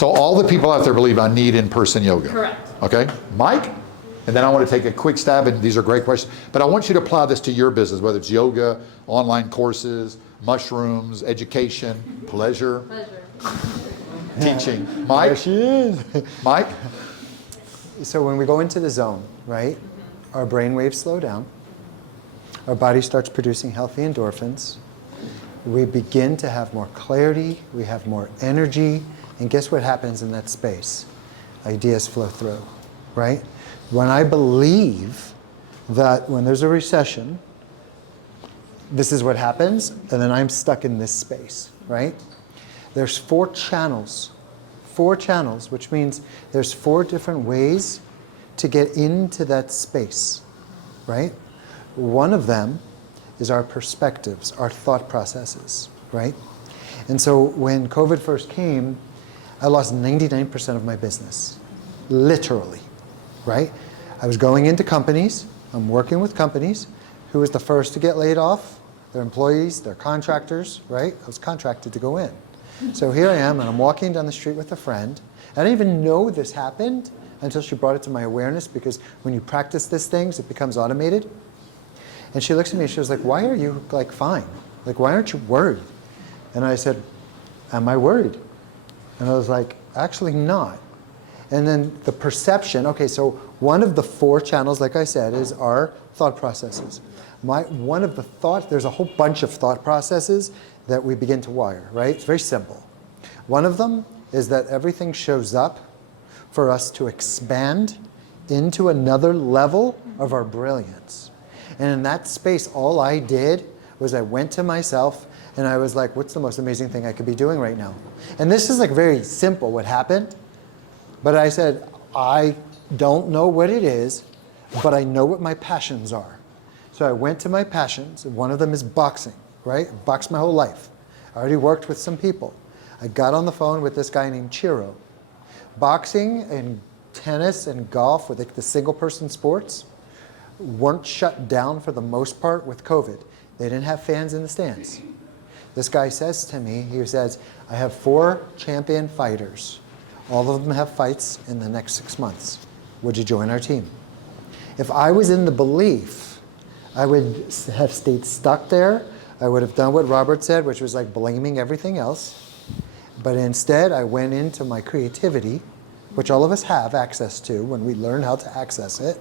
So all the people out there believe I need in-person yoga. Correct. Okay, Mike? And then I want to take a quick stab, and these are great questions, but I want you to apply this to your business, whether it's yoga, online courses, mushrooms, education, pleasure, teaching. Mike? There she is. Mike? So when we go into the zone, right, our brain waves slow down, our body starts producing healthy endorphins, we begin to have more clarity, we have more energy, and guess what happens in that space? Ideas flow through, right? When I believe that when there's a recession, this is what happens, and then I'm stuck in this space, right? There's 4 channels, which means there's 4 different ways to get into that space, right? One of them is our perspectives, our thought processes, right? And so when COVID first came, I lost 99% of my business, literally, right? I was going into companies, I'm working with companies. Who was the first to get laid off? Their employees, their contractors, right? I was contracted to go in. So here I am, and I'm walking down the street with a friend. I didn't even know this happened until she brought it to my awareness, because when you practice these things, it becomes automated. And she looks at me and she was like, why are you like fine? Like, why aren't you worried? And I said, am I worried? And I was like, actually not. And then the perception, okay, so one of the 4 channels, like I said, is our thought processes. There's a whole bunch of thought processes that we begin to wire, right? It's very simple. One of them is that everything shows up for us to expand into another level of our brilliance. And in that space, all I did was I went to myself and I was like, what's the most amazing thing I could be doing right now? And this is like very simple what happened. But I said, I don't know what it is, but I know what my passions are. So I went to my passions, and one of them is boxing, right? I boxed my whole life. I already worked with some people. I got on the phone with this guy named Chiro. Boxing and tennis and golf, with like the single-person sports, weren't shut down for the most part with COVID. They didn't have fans in the stands. This guy says to me, he says, I have 4 champion fighters. All of them have fights in the next 6 months. Would you join our team? If I was in the belief, I would have stayed stuck there. I would have done what Robert said, which was like blaming everything else. But instead, I went into my creativity, which all of us have access to when we learn how to access it.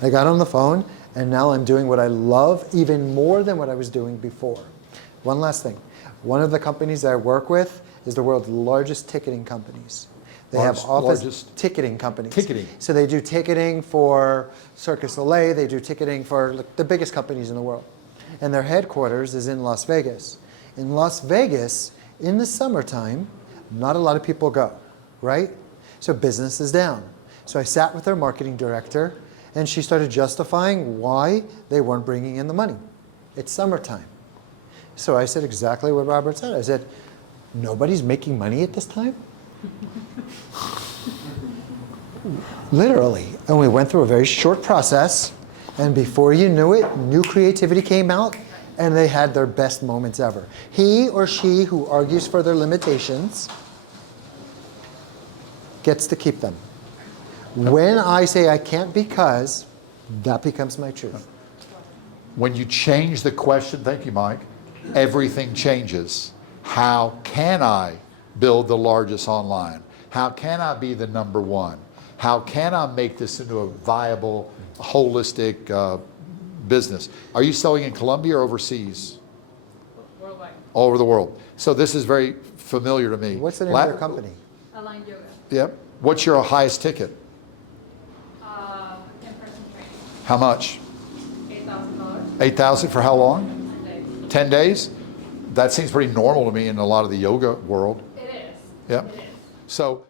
I got on the phone, and now I'm doing what I love even more than what I was doing before. One last thing. One of the companies that I work with is the world's largest ticketing companies. They have ticketing companies. Ticketing. So they do ticketing for Cirque du Soleil. They do ticketing for like, the biggest companies in the world. And their headquarters is in Las Vegas. In Las Vegas, in the summertime, not a lot of people go, right? So business is down. So I sat with their marketing director, and she started justifying why they weren't bringing in the money. It's summertime. So I said exactly what Robert said. I said, nobody's making money at this time? Literally. And we went through a very short process, and before you knew it, new creativity came out, and they had their best moments ever. He or she who argues for their limitations gets to keep them. When I say I can't because, that becomes my truth. When you change the question, thank you, Mike, everything changes. How can I build the largest online? How can I be the number 1? How can I make this into a viable, holistic business? Are you selling in Colombia or overseas? Worldwide. All over the world. So this is very familiar to me. What's the name of your company? Aligned Yoga. Yep. What's your highest ticket? In-person training. How much? $8,000. 8,000 for how long? 10 days. 10 days? That seems pretty normal to me in a lot of the yoga world. It is. Yep. It is. So